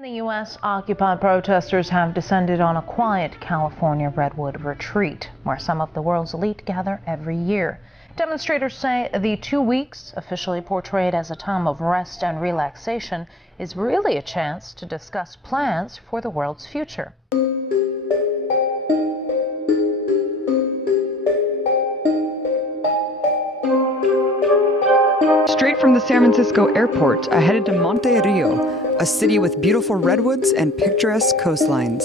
In the U.S., Occupy protesters have descended on a quiet California redwood retreat, where some of the world's elite gather every year. Demonstrators say the 2 weeks, officially portrayed as a time of rest and relaxation, is really a chance to discuss plans for the world's future. Straight from the San Francisco airport, I headed to Monte Rio, a city with beautiful redwoods and picturesque coastlines.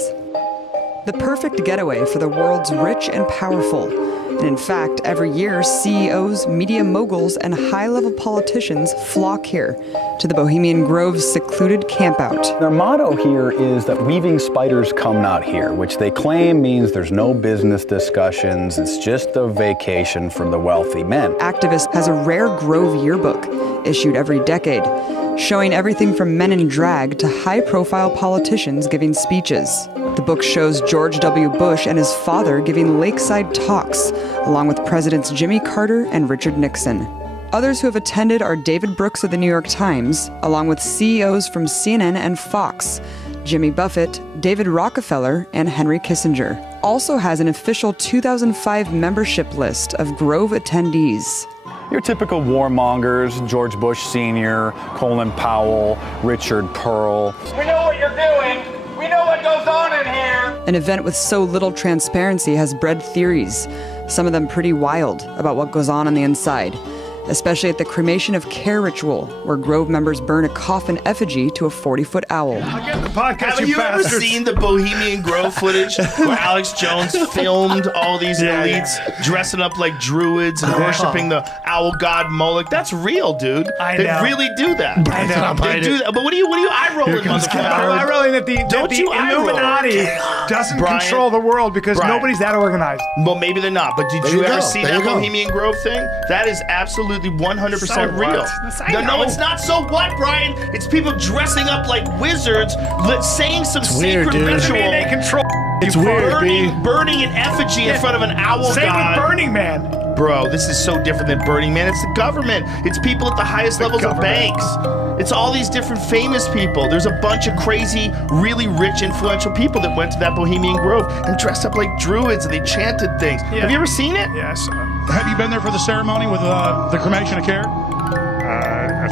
The perfect getaway for the world's rich and powerful. And in fact, every year, CEOs, media moguls, and high-level politicians flock here to the Bohemian Grove's secluded campout. Their motto here is that weaving spiders come not here, which they claim means there's no business discussions, it's just a vacation for the wealthy men. Activist has a rare Grove yearbook, issued every decade, showing everything from men in drag to high-profile politicians giving speeches. The book shows George W. Bush and his father giving lakeside talks, along with Presidents Jimmy Carter and Richard Nixon. Others who have attended are David Brooks of the New York Times, along with CEOs from CNN and Fox, Jimmy Buffett, David Rockefeller, and Henry Kissinger. Also has an official 2005 membership list of Grove attendees. Your typical warmongers, George Bush Sr., Colin Powell, Richard Pearl. We know what you're doing. We know what goes on in here. An event with so little transparency has bred theories, some of them pretty wild, about what goes on the inside, especially at the cremation of care ritual, where Grove members burn a coffin effigy to a 40-foot owl. Have you ever seen the Bohemian Grove footage where Alex Jones filmed all these elites dressing up like druids and worshiping the owl god Moloch? That's real, dude. They really do that. I know. They do that. But what are you eye-rolling, motherfucker? I'm eye-rolling that the Illuminati doesn't control the world because nobody's that organized. Well, maybe they're not. But did you ever see that Bohemian Grove thing? That is absolutely 100% real. No, it's not. So what, Brian? It's people dressing up like wizards, saying some secret ritual. They control. It's weird. Burning an effigy in front of an owl god. Same with Burning Man. Bro, this is so different than Burning Man. It's the government. It's people at the highest levels of banks. It's all these different famous people. There's a bunch of crazy, really rich, influential people that went to that Bohemian Grove and dressed up like druids and they chanted things. Yeah. Have you ever seen it? Yes. Have you been there for the ceremony with the cremation of care?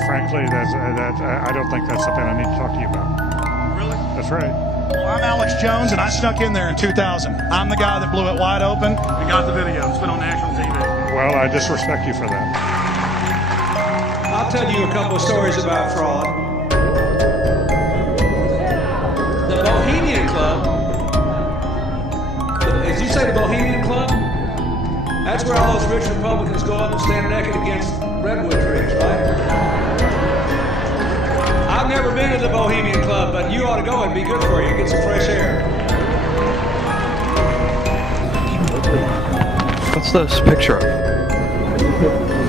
Frankly, I don't think that's something I need to talk to you about. Really? That's right. Well, I'm Alex Jones, and I snuck in there in 2000. I'm the guy that blew it wide open. We got the video. It's been on national TV. Well, I disrespect you for that. I'll tell you a couple of stories about fraud. The Bohemian Club, as you say, the Bohemian Club, that's where all those rich Republicans go up and stand naked against redwood trees, right? I've never been to the Bohemian Club, but you ought to go and be good for you. Get some fresh air. What's this picture of?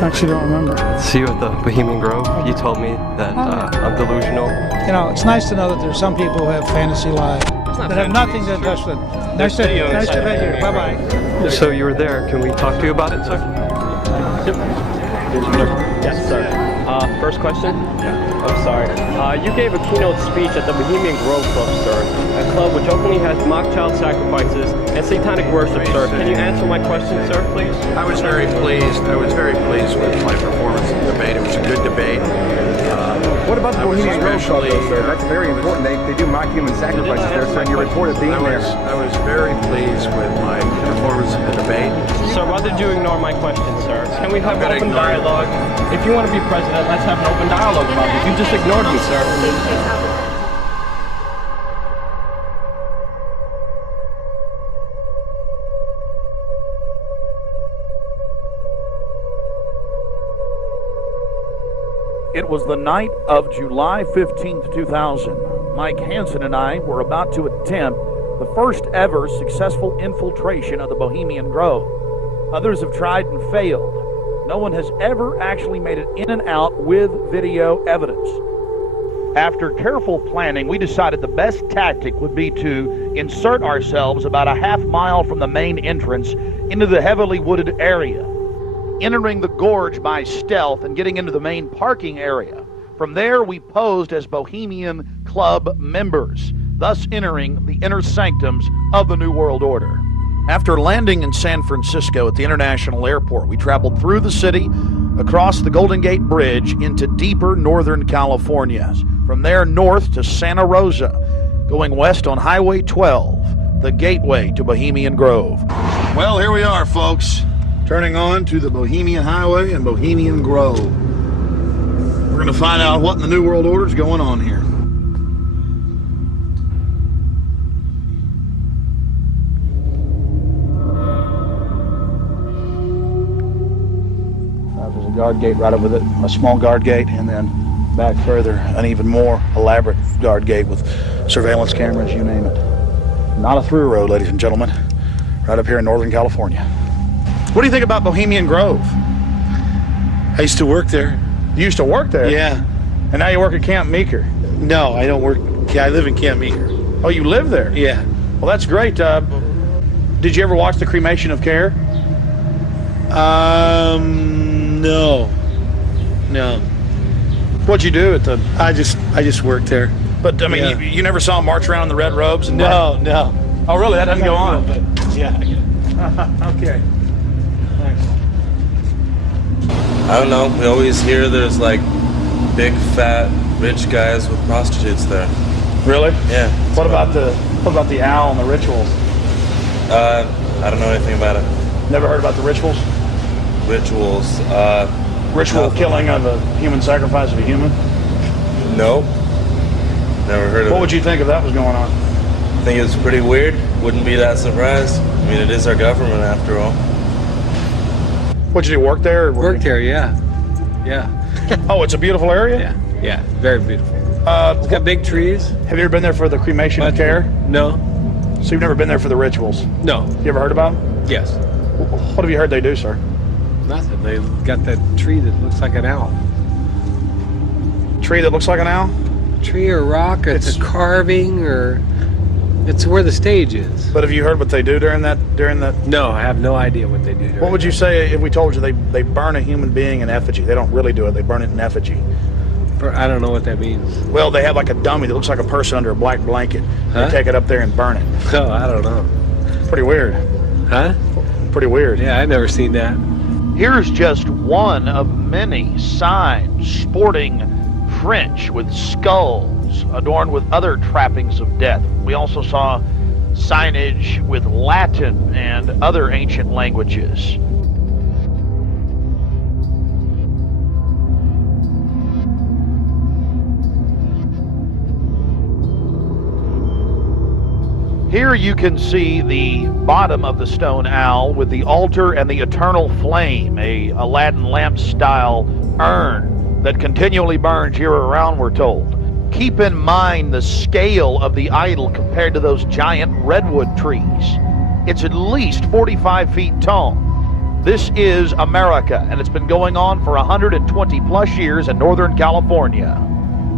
Actually don't remember. See you at the Bohemian Grove. You told me that I'm delusional. You know, it's nice to know that there's some people who have fantasy lives that have nothing to do with it. Nice to meet you. Bye-bye. So you were there. Can we talk to you about it, sir? Yep. Yes, sir. First question? Yeah. I'm sorry. You gave a keynote speech at the Bohemian Grove Club, sir. A club which openly has mock child sacrifices and satanic worship, sir. Can you answer my question, sir, please? I was very pleased. With my performance in the debate. It was a good debate. What about the Bohemian Grove Club, though, sir? That's very important. They do mock human sacrifices there, sir, and you reported being there. I was very pleased with my performance in the debate. Sir, why did you ignore my question, sir? Can we have an open dialogue? If you want to be president, let's have an open dialogue about this. You just ignored me, sir. It was the night of July 15th, 2000. Mike Hansen and I were about to attempt the first ever successful infiltration of the Bohemian Grove. Others have tried and failed. No one has ever actually made it in and out with video evidence. After careful planning, we decided the best tactic would be to insert ourselves about a half mile from the main entrance into the heavily wooded area, entering the gorge by stealth and getting into the main parking area, From there, we posed as Bohemian Club members, thus entering the inner sanctums of the New World Order. After landing in San Francisco at the International Airport, we traveled through the city, across the Golden Gate Bridge into deeper Northern California. From there north to Santa Rosa, going west on Highway 12, the gateway to Bohemian Grove. Well, here we are, folks, turning on to the Bohemian Highway and Bohemian Grove. We're going to find out what in the New World Order is going on here. There's a guard gate right over there, a small guard gate, and then back further, an even more elaborate guard gate with surveillance cameras, you name it. Not a through road, ladies and gentlemen, right up here in Northern California. What do you think about Bohemian Grove? I used to work there. You used to work there? Yeah. And now you work at Camp Meeker? No, I don't work. I live in Camp Meeker. Oh, you live there? Yeah. Well, that's great. Did you ever watch the Cremation of Care? No. No. What'd you do at the... I just worked there. But, I mean, Yeah. you never saw them march around in the red robes? And No. Oh, really? That doesn't go on? But, yeah. Okay. Thanks. I don't know. We always hear there's like big, fat, rich guys with prostitutes there. Really? Yeah. What about the owl and the rituals? I don't know anything about it. Never heard about the rituals? Rituals. Ritual killing of a human sacrifice of a human? Nope. Never heard of it. What would you think if that was going on? I think it's pretty weird. Wouldn't be that surprised. I mean, it is our government after all. What'd you do, work there? Worked there, yeah. Oh, it's a beautiful area? Yeah, very beautiful. It's got big trees. Have you ever been there for the Cremation of Care? No. So you've never been there for the rituals? No. You ever heard about them? Yes. What have you heard they do, sir? Nothing. They got that tree that looks like an owl. Tree that looks like an owl? Tree or rock, or it's a carving, or it's where the stage is. But have you heard what they do during that? No, I have no idea what they do. What would you say if we told you they burn a human being in effigy? They don't really do it. They burn it in effigy. I don't know what that means. Well, they have like a dummy that looks like a person under a black blanket. Huh? They take it up there and burn it. Oh, I don't know. Pretty weird. Huh? Pretty weird. Yeah, I've never seen that. Here's just one of many signs sporting French with skulls adorned with other trappings of death. We also saw signage with Latin and other ancient languages. Here you can see the bottom of the stone owl with the altar and the eternal flame, a Aladdin lamp style urn that continually burns year around, we're told. Keep in mind the scale of the idol compared to those giant redwood trees. It's at least 45 feet tall. This is America, and it's been going on for 120 plus years in Northern California.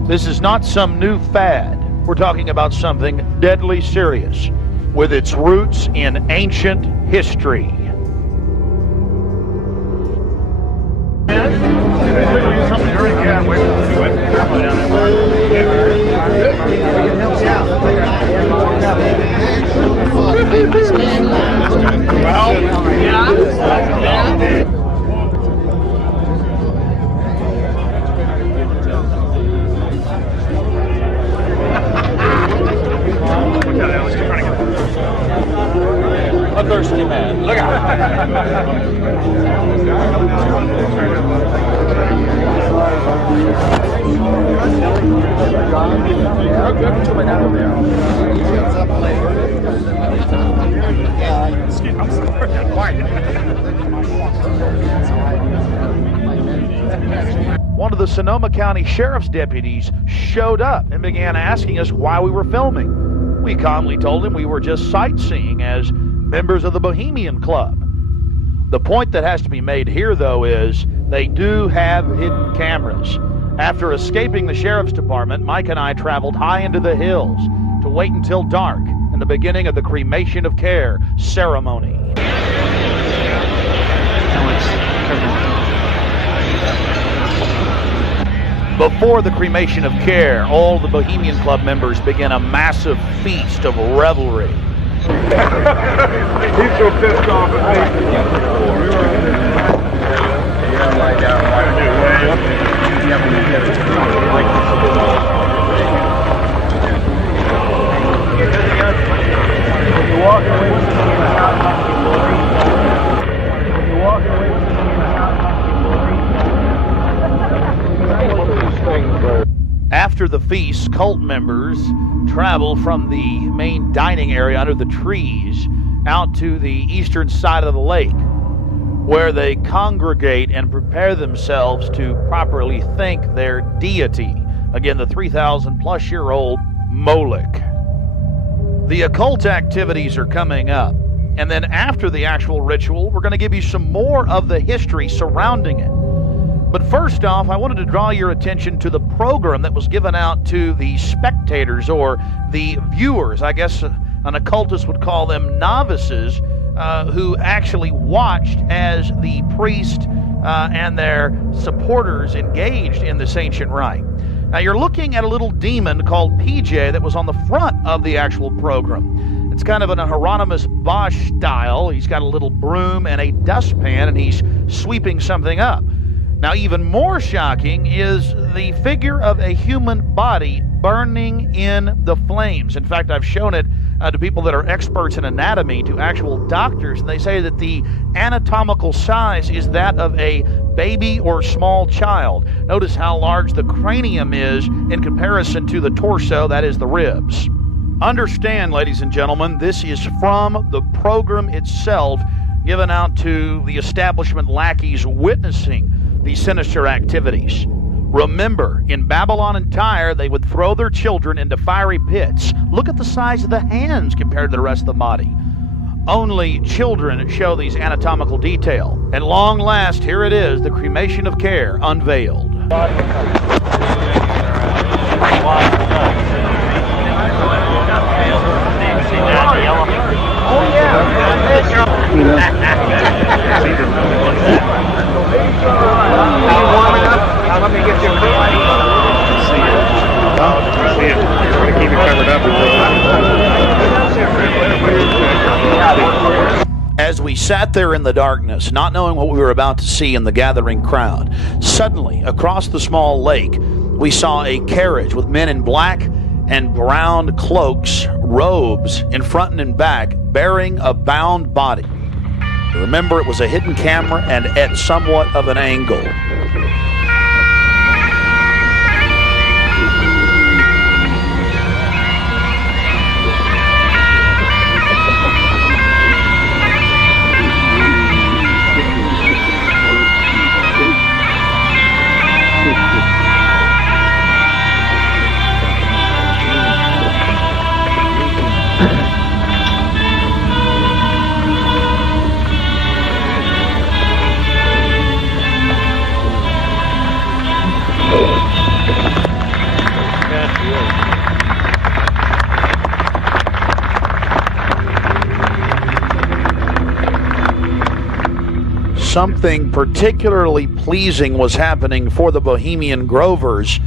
This is not some new fad. We're talking about something deadly serious with its roots in ancient history. A thirsty man. Look One of the Sonoma County Sheriff's deputies showed up and began asking us why we were filming. We calmly told him we were just sightseeing as members of the Bohemian Club. The point that has to be made here, though, is they do have hidden cameras. After escaping the sheriff's department, Mike and I traveled high into the hills to wait until dark and the beginning of the Cremation of Care ceremony. Before the cremation of care, all the Bohemian Club members begin a massive feast of revelry. He's so pissed off at After the feast, cult members travel from the main dining area under the trees out to the eastern side of the lake, where they congregate and prepare themselves to properly thank their deity. Again, the 3,000-plus-year-old Moloch. The occult activities are coming up. And then after the actual ritual, we're going to give you some more of the history surrounding it. But first off, I wanted to draw your attention to the program that was given out to the spectators or the viewers. I guess an occultist would call them novices, who actually watched as the priest and their supporters engaged in this ancient rite. Now you're looking at a little demon called PJ that was on the front of the actual program. It's kind of an Hieronymus Bosch style. He's got a little broom and a dustpan, and he's sweeping something up. Now, even more shocking is the figure of a human body burning in the flames. In fact, I've shown it to people that are experts in anatomy, to actual doctors, and they say that the anatomical size is that of a baby or small child. Notice how large the cranium is in comparison to the torso, that is the ribs. Understand, ladies and gentlemen, this is from the program itself given out to the establishment lackeys witnessing these sinister activities. Remember, in Babylon and Tyre, they would throw their children into fiery pits. Look at the size of the hands compared to the rest of the body. Only children show these anatomical detail. At long last, here it is, the cremation of care unveiled. Oh, yeah. Let me get you a keep it covered up. As we sat there in the darkness, not knowing what we were about to see in the gathering crowd, suddenly, across the small lake, we saw a carriage with men in black and brown cloaks, robes, in front and in back, bearing a bound body. Remember, it was a hidden camera and at somewhat of an angle. Something particularly pleasing was happening for the Bohemian Grovers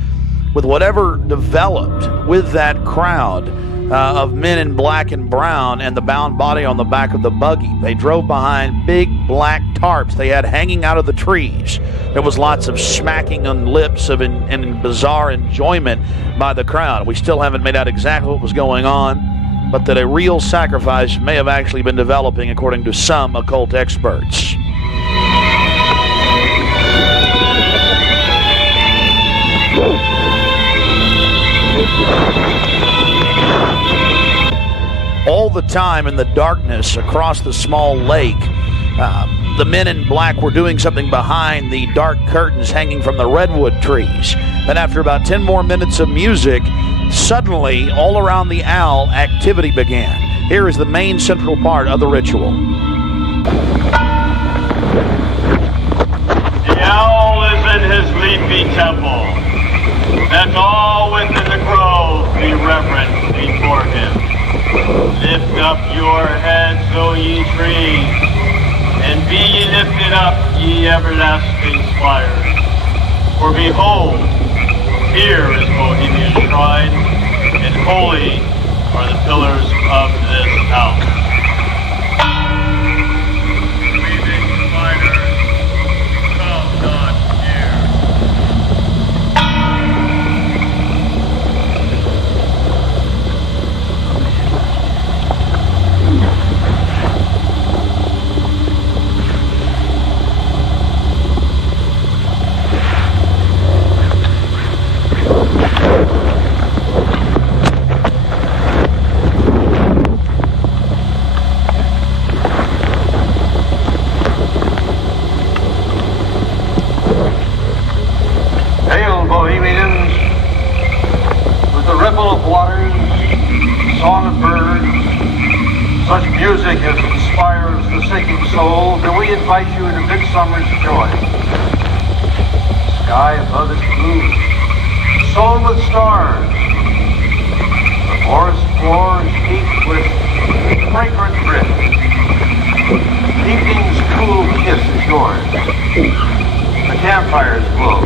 with whatever developed with that crowd of men in black and brown and the bound body on the back of the buggy. They drove behind big black tarps they had hanging out of the trees. There was lots of smacking on lips of and bizarre enjoyment by the crowd. We still haven't made out exactly what was going on, but that a real sacrifice may have actually been developing according to some occult experts. All the time in the darkness across the small lake, the men in black were doing something behind the dark curtains hanging from the redwood trees. Then after about 10 more minutes of music, suddenly all around the owl activity began. Here is the main central part of the ritual. The owl is in his leafy temple. Let all within the grove be reverent before him. Lift up your heads, O ye trees, and be ye lifted up, ye everlasting spires. For behold, Here is Bohemian shrine, and holy are the pillars of this house. Weaving spiders, come not near. Hail, Bohemians, with the ripple of waters, song of birds, such music as inspires the sinking soul, do we invite you into midsummer's joy. The sky above is blue, sown with stars. The forest floor is heaped with fragrant drift. Evening's cool kiss is yours. The campfires glow.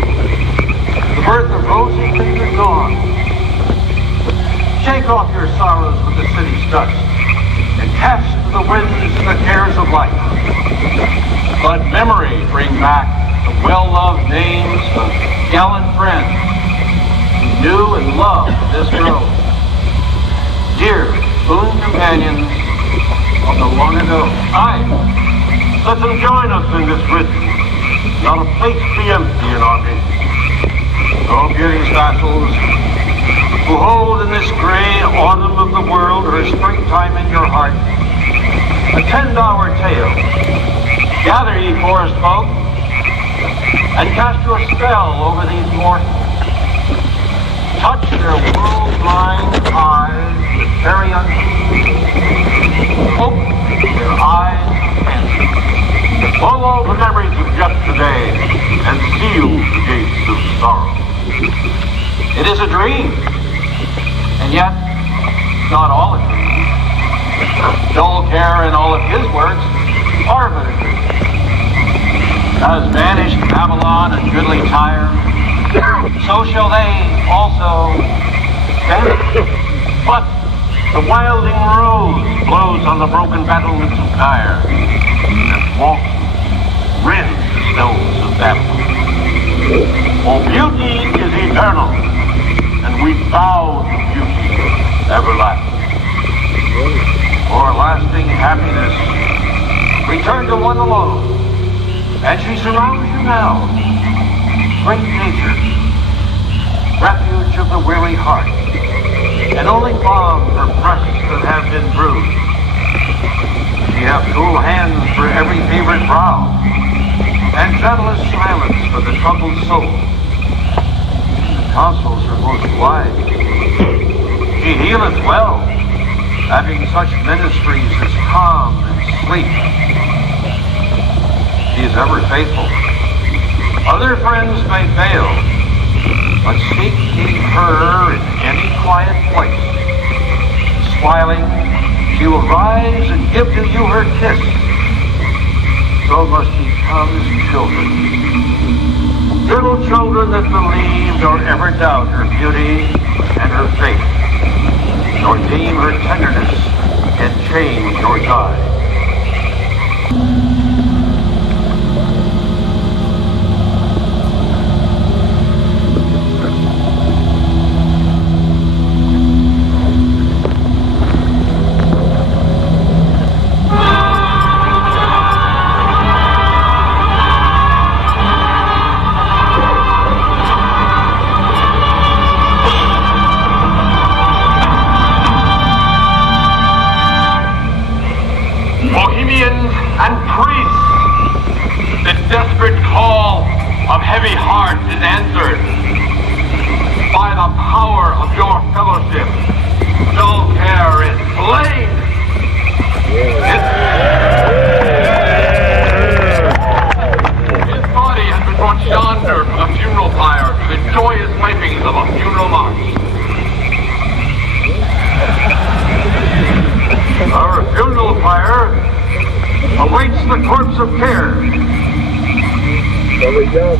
The birth of rosy fingered dawn. Shake off your sorrows with the city's dust and cast to the winds the cares of life. Let memory bring back the well-loved names of gallant friends who knew and loved this grove. Dear boon companions of the long ago. Aye, let them join us in this rhythm. Not a place be empty in our midst. O beauty's vassals, who hold in this gray autumn of the world her springtime in your heart, attend our tale. Gather, ye forest folk, and cast your spell over these mortals. Touch their world-blind eyes with fairy unseen. Open their eyes and pull all the memories of yesterday and seal the gates of sorrow. It is a dream, and yet not all a dream. Dull care and all of his works are but a dream. As vanished Babylon and goodly Tyre, so shall they also vanish. But the wilding rose blows on the broken battlements of Tyre, and walks rends the stones of Babylon. For beauty is eternal, and we bow to beauty everlasting. For lasting happiness, return to one alone, and she surrounds you now. Great nature, refuge of the weary heart, and only balm for breasts that have been bruised. Ye have cool hands for every favored brow, and gentlest silence for the troubled soul. The counsels are most wise. He healeth well, having such ministries as calm and sleep. He is ever faithful. Other friends may fail, but seek ye her in any quiet place. Smiling, she will rise and give to you her kiss. So must ye come as children. Little children that believe nor ever doubt her beauty and her faith, nor deem her tenderness can change or die. Bohemians and priests, the desperate call of heavy hearts is answered by the power of your fellowship. Dull care is slain. His body has been brought yonder from the funeral pyre to the joyous pipings of a funeral march. Our funeral pyre awaits the corpse of care. There we go.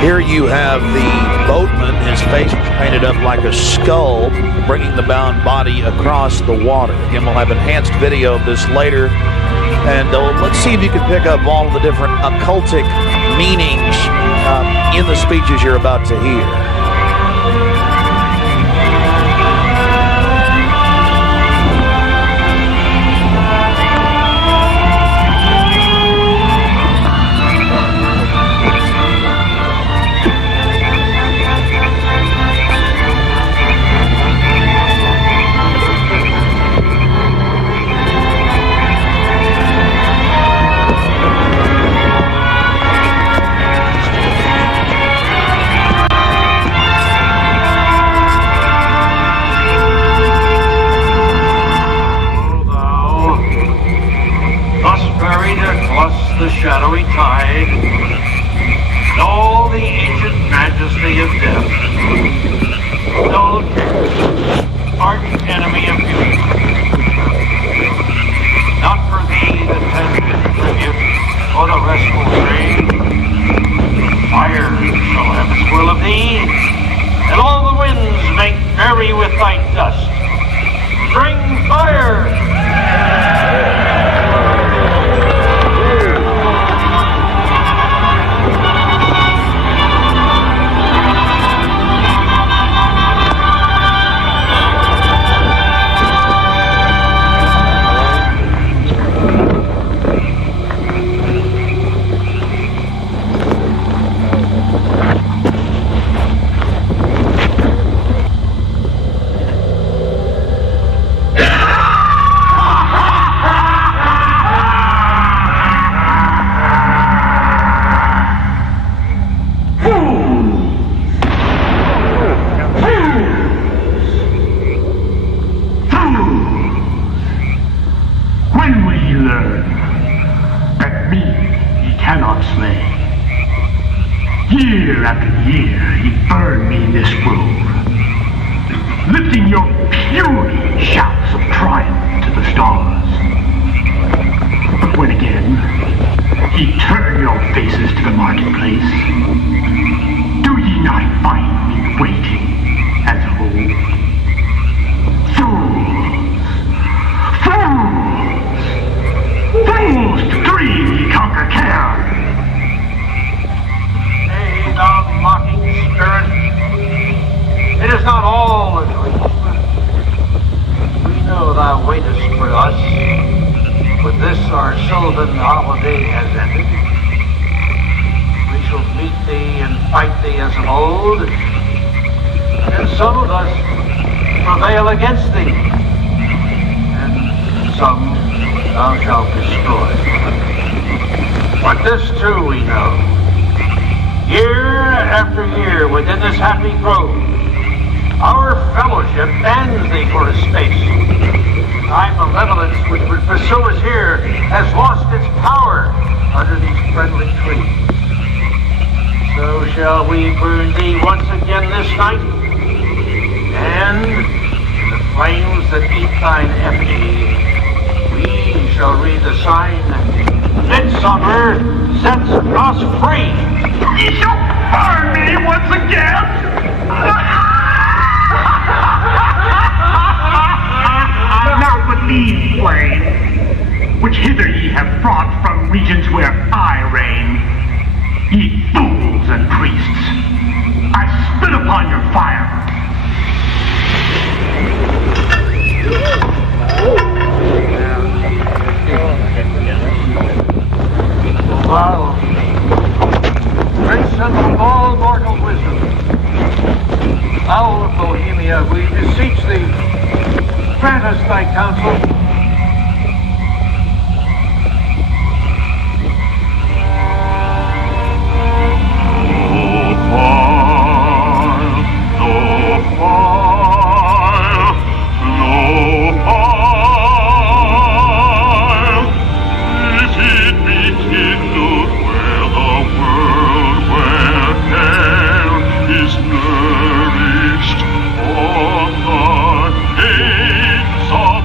Here you have the boatman, his face painted up like a skull, bringing the bound body across the water. Again, we'll have enhanced video of this later. And let's see if you can pick up all of the different occultic meanings in the speeches you're about to hear. The shadowy tide, and all the ancient majesty of death. Dull arch enemy of beauty. Not for thee the tender tribute, or the restful train. Fire shall have its will of thee, and all the winds make merry with thy dust. Bring fire! Year after year, ye burn me in this room, lifting your puny shouts of triumph to the stars. But when again ye turn your faces to the marketplace, do ye not find me waiting as old? Fools to dream ye conquer care. Thou mocking spirit, it is not all a dream. We know thou waitest for us, but this our sylvan holiday has ended. We shall meet thee and fight thee as of old, and some of us prevail against thee, and some thou shalt destroy. But this too we know. Year after year within this happy grove, our fellowship bans thee for a space. Thy malevolence which would pursue us here has lost its power under these friendly trees. So shall we burn thee once again this night, and in the flames that eat thine effigy, we shall read the sign, Midsummer sets us free. Ye shall burn me once again! Not with these flames, which hither ye have brought from regions where I reign. Ye fools and priests, I spit upon your fire. Wow. Prince of all mortal wisdom, Owl of Bohemia, we beseech thee, grant us thy counsel. Nourished on the heights of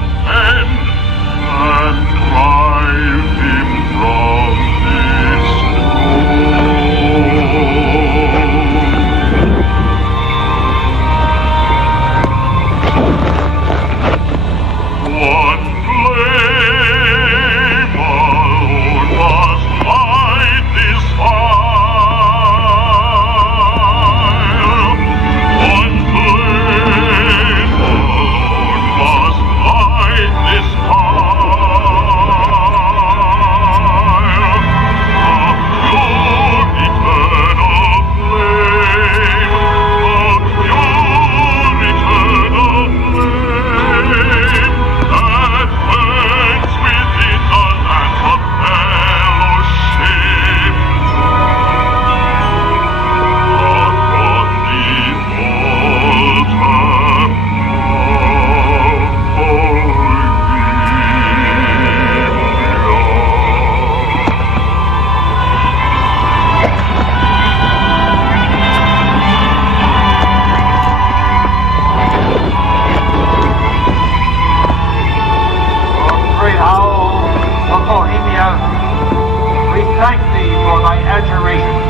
Bohemia, we thank thee for thy adjuration.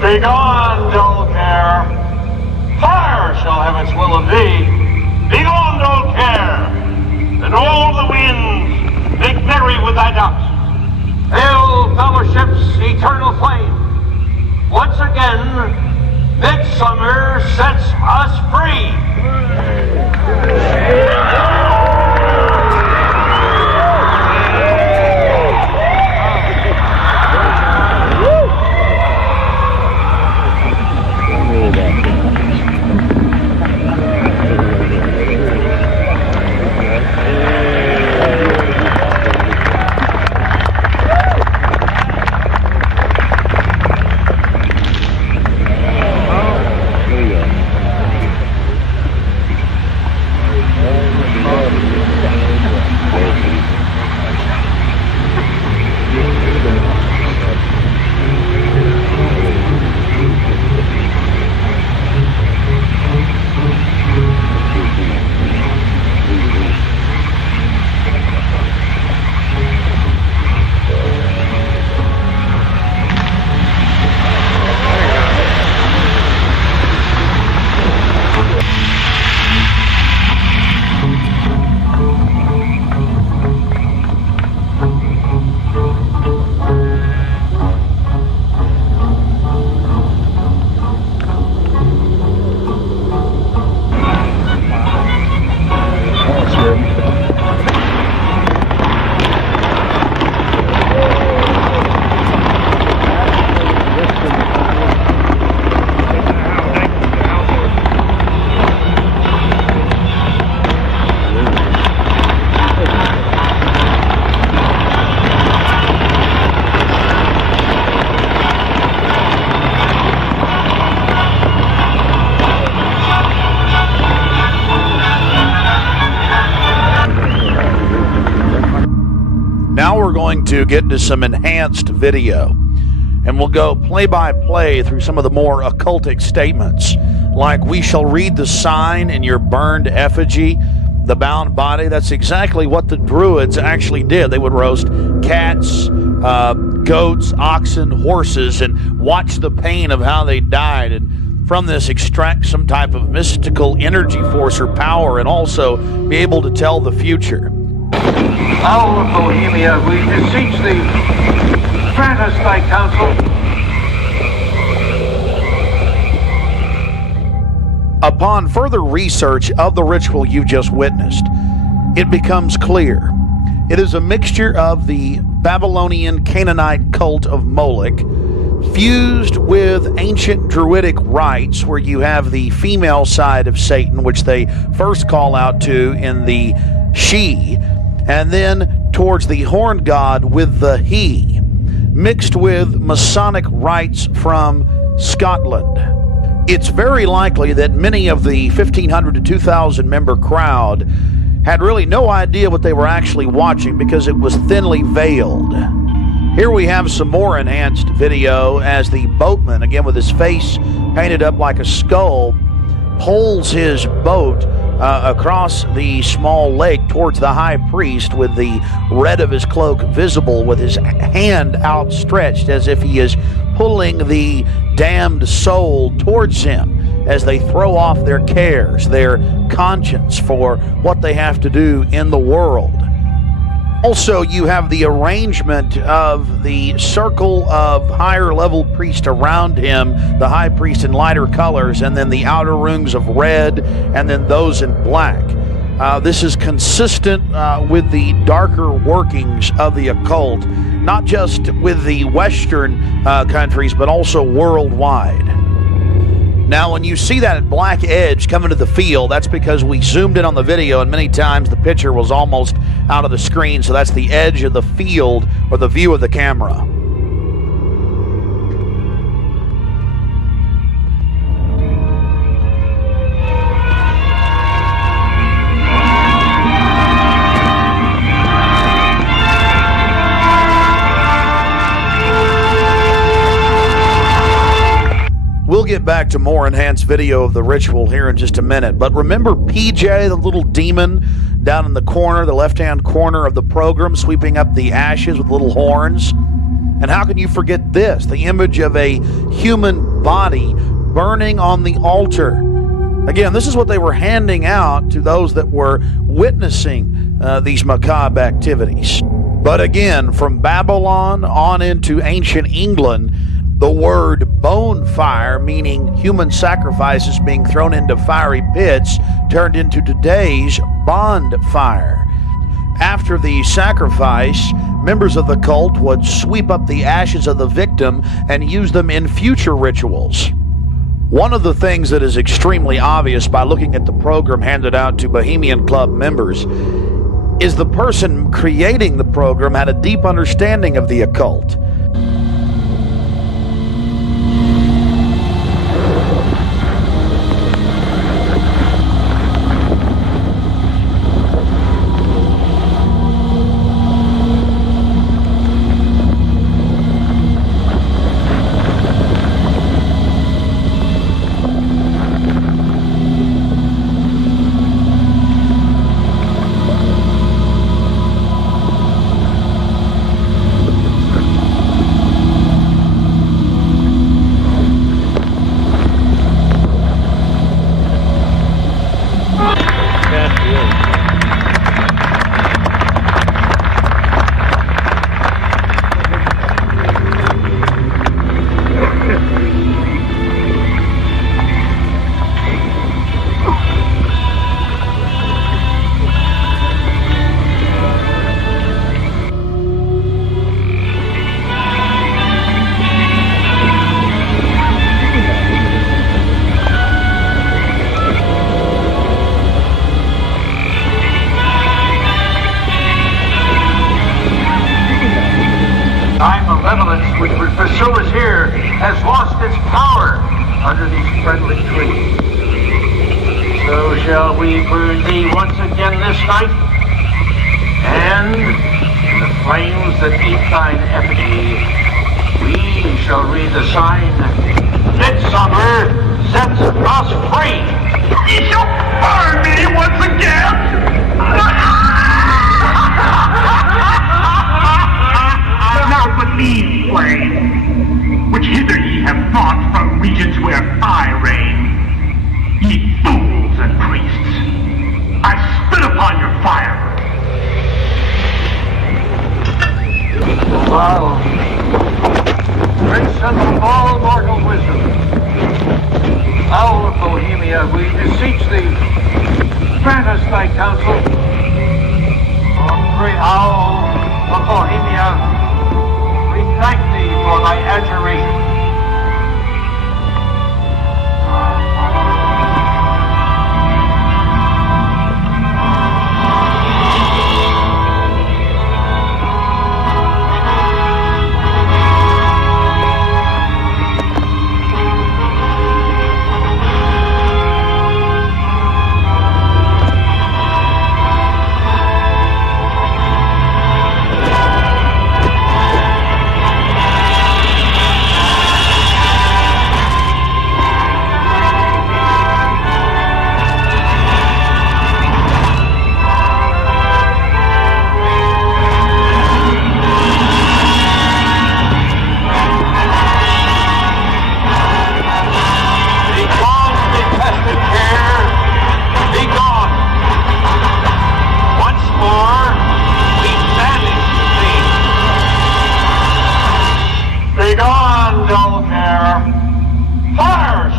Begone, dull care. Fire shall have its will of thee. Begone, dull care. And all the winds make merry with thy doubts. Hail, fellowship's eternal flame. Once again, midsummer sets us free. Now we're going to get into some enhanced video, and we'll go play by play through some of the more occultic statements, like we shall read the sign in your burned effigy, the bound body. That's exactly what the Druids actually did. They would roast cats, goats, oxen, horses, and watch the pain of how they died, and from this extract some type of mystical energy force or power, and also be able to tell the future. Owl of Bohemia, we beseech thee, grant us thy counsel. Upon further research of the ritual you've just witnessed, it becomes clear. It is a mixture of the Babylonian Canaanite cult of Moloch, fused with ancient Druidic rites, where you have the female side of Satan, which they first call out to in the she, and then towards the horned god with the he, mixed with Masonic rites from Scotland. It's very likely that many of the 1,500 to 2,000 member crowd had really no idea what they were actually watching because it was thinly veiled. Here we have some more enhanced video as the boatman, again with his face painted up like a skull, pulls his boat across the small lake towards the high priest, with the red of his cloak visible, with his hand outstretched as if he is pulling the damned soul towards him as they throw off their cares, their conscience for what they have to do in the world. Also, you have the arrangement of the circle of higher level priests around him, the high priest in lighter colors, and then the outer rings of red, and then those in black. This is consistent with the darker workings of the occult, not just with the Western countries, but also worldwide. Now, when you see that black edge coming to the field, that's because we zoomed in on the video, and many times the picture was almost out of the screen, so that's the edge of the field or the view of the camera. We'll get back to more enhanced video of the ritual here in just a minute, but remember PJ, the little demon down in the corner, the left-hand corner of the program, sweeping up the ashes with little horns? And how can you forget this, the image of a human body burning on the altar? Again, this is what they were handing out to those that were witnessing these macabre activities. But again, from Babylon on into ancient England, the word bone fire, meaning human sacrifices being thrown into fiery pits, turned into today's bond fire. After the sacrifice, members of the cult would sweep up the ashes of the victim and use them in future rituals. One of the things that is extremely obvious by looking at the program handed out to Bohemian Club members is the person creating the program had a deep understanding of the occult. which would pursue us here has lost its power under these friendly trees. So shall we burn thee once again this night, and in the flames that eat thine effigy, we shall read the sign, Midsummer sets us free. Ye shall burn me once again! Not with these flames, which hither ye have brought from regions where I reign. Ye fools and priests, I spit upon your fire. Well, prince of all mortal wisdom, owl of Bohemia, we beseech thee, grant us thy counsel. O great owl of Bohemia, we thank thee for thy adjuration.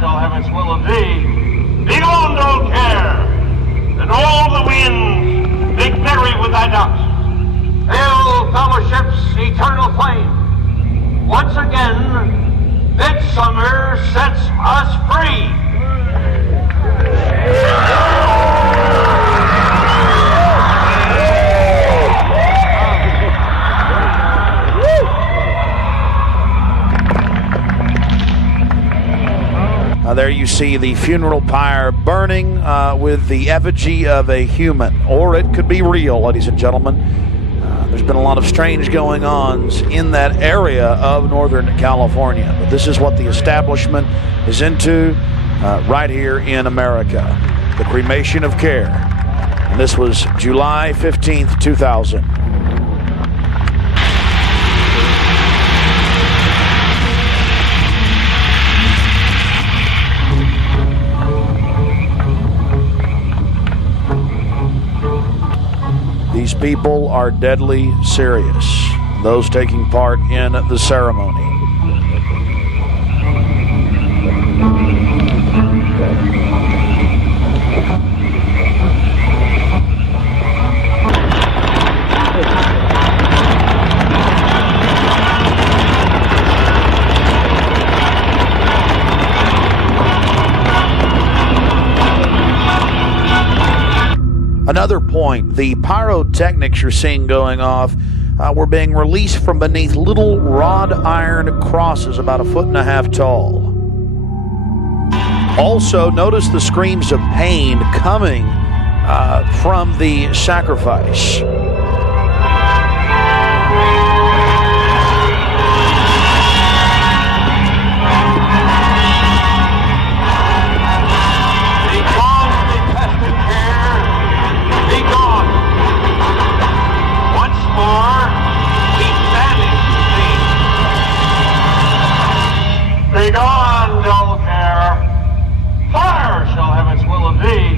shall have its will of thee. Begone, dull care, and all the winds make merry with thy ducks. Hail, fellowship's eternal flame. Once again, midsummer sets us free. There you see the funeral pyre burning with the effigy of a human, or it could be real, ladies and gentlemen. There's been a lot of strange going-ons in that area of Northern California, but this is what the establishment is into right here in America, the cremation of care. And this was July 15th, 2000. These people are deadly serious, those taking part in the ceremony. Another point, the pyrotechnics you're seeing going off were being released from beneath little wrought iron crosses about 1.5 feet tall. Also, notice the screams of pain coming from the sacrifice. Begone, dull care. Fire shall have its will of thee.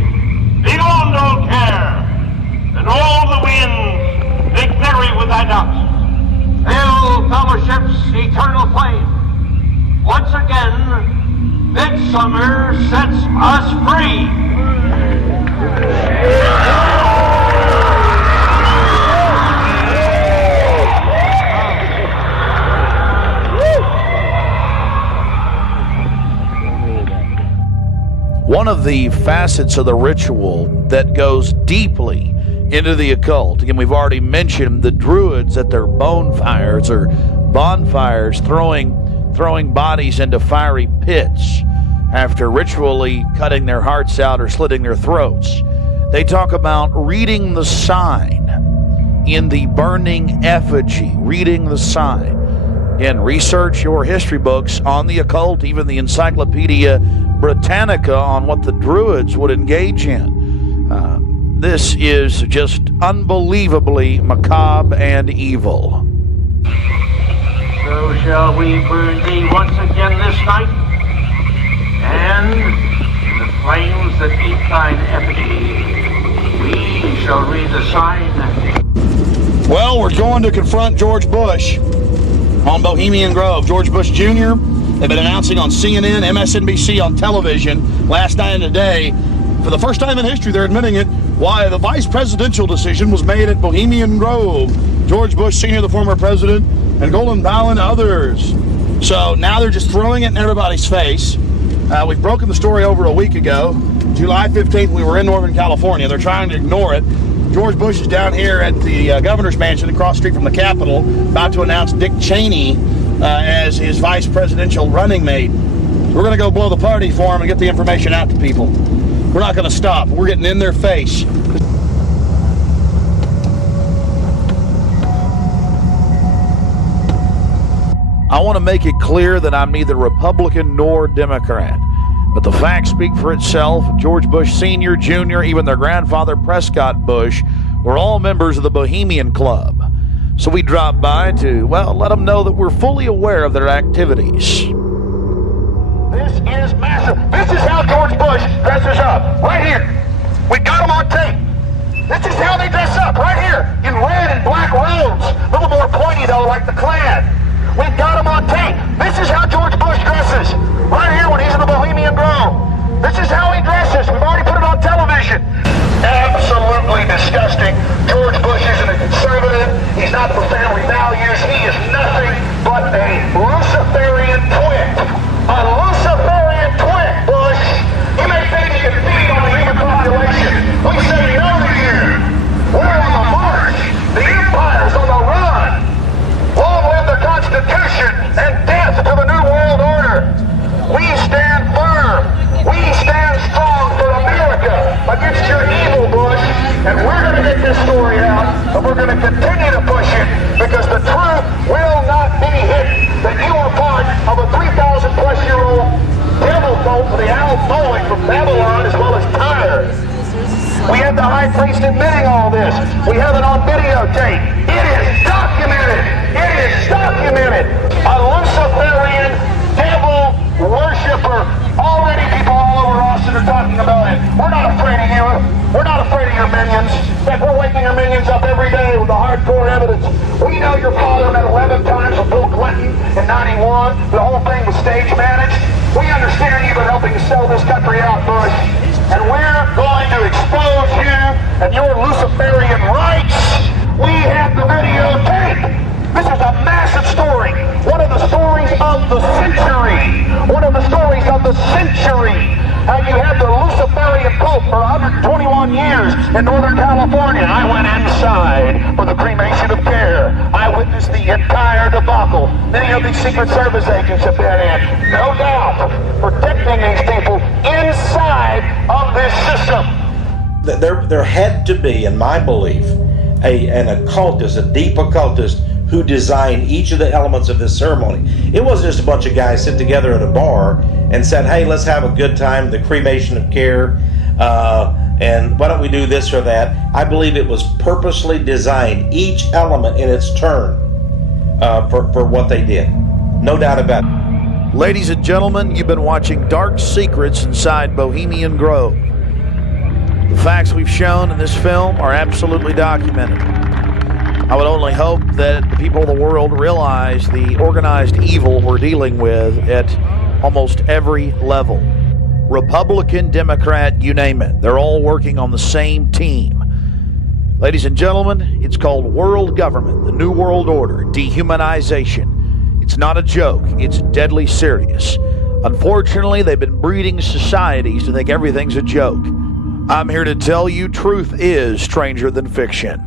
Begone, dull care, and all the winds make merry with thy ducks. Hail, fellowship's eternal flame. Once again, midsummer sets us free. One of the facets of the ritual that goes deeply into the occult, again, we've already mentioned the Druids at their bonfires or bonfires throwing bodies into fiery pits after ritually cutting their hearts out or slitting their throats. They talk about reading the sign in the burning effigy, reading the sign. Again, research your history books on the occult, even the Encyclopedia Britannica on what the Druids would engage in. This is just unbelievably macabre and evil. So shall we burn thee once again this night, and in the flames that eat thine effigy, we shall read the sign. Well, we're going to confront George Bush on Bohemian Grove. George Bush Jr., they've been announcing on CNN, MSNBC, on television last night and today. For the first time in history, they're admitting it, why the vice presidential decision was made at Bohemian Grove. George Bush Sr., the former president, and Golden Powell and others. So now they're just throwing it in everybody's face. We've broken the story over a week ago. July 15th, we were in Northern California. They're trying to ignore it. George Bush is down here at the governor's mansion across the street from the Capitol, about to announce Dick Cheney as his vice presidential running mate. We're going to go blow the party for him and get the information out to people. We're not going to stop. We're getting in their face. I want to make it clear that I'm neither Republican nor Democrat. But the facts speak for itself. George Bush Sr., Jr., even their grandfather Prescott Bush were all members of the Bohemian Club. So we dropped by to, well, let them know that we're fully aware of their activities. This is massive. This is how George Bush dresses up. Right here. We got him on tape. This is how they dress up. Right here. In red and black robes. A little more pointy, though, like the Klan. We've got him on tape. This is how George Bush dresses. Right here when he's in the Bohemian Grove. this story out, and we're going to continue to push it, because the truth will not be hidden, that you are part of a 3,000-plus-year-old devil cult for the outgoing from Babylon as well as Tyre. We have the high priest admitting all this. We have it on videotape. It is documented. It is documented. A Luciferian devil worshiper. Already people all over Austin are talking about it. We're not afraid of you. We're not afraid of your minions. In fact, we're waking our minions up every day with the hardcore evidence. We know your father met 11 times with Bill Clinton in 91. The whole thing was stage managed. We understand you've been helping to sell this country out, Bush. And we're going to expose you and your Luciferian rights. We have the videotape. This is a massive story. One of the stories of the century. One of the stories of the century. How you had the Luciferian Pope for 121 years in Northern California. I went inside for the cremation of care. I witnessed the entire debacle. Many of these Secret Service agents have been in, no doubt, protecting these people inside of this system. There had to be, in my belief, an occultist, a deep occultist, who designed each of the elements of this ceremony. It wasn't just a bunch of guys sit together at a bar and said, hey, let's have a good time, the cremation of care, and why don't we do this or that. I believe it was purposely designed, each element in its turn, for what they did. No doubt about it. Ladies and gentlemen, you've been watching Dark Secrets inside Bohemian Grove. The facts we've shown in this film are absolutely documented. I would only hope that the people of the world realize the organized evil we're dealing with at almost every level. Republican, Democrat, you name it. They're all working on the same team. Ladies and gentlemen, it's called world government, the New World Order, dehumanization. It's not a joke. It's deadly serious. Unfortunately, they've been breeding societies to think everything's a joke. I'm here to tell you truth is stranger than fiction.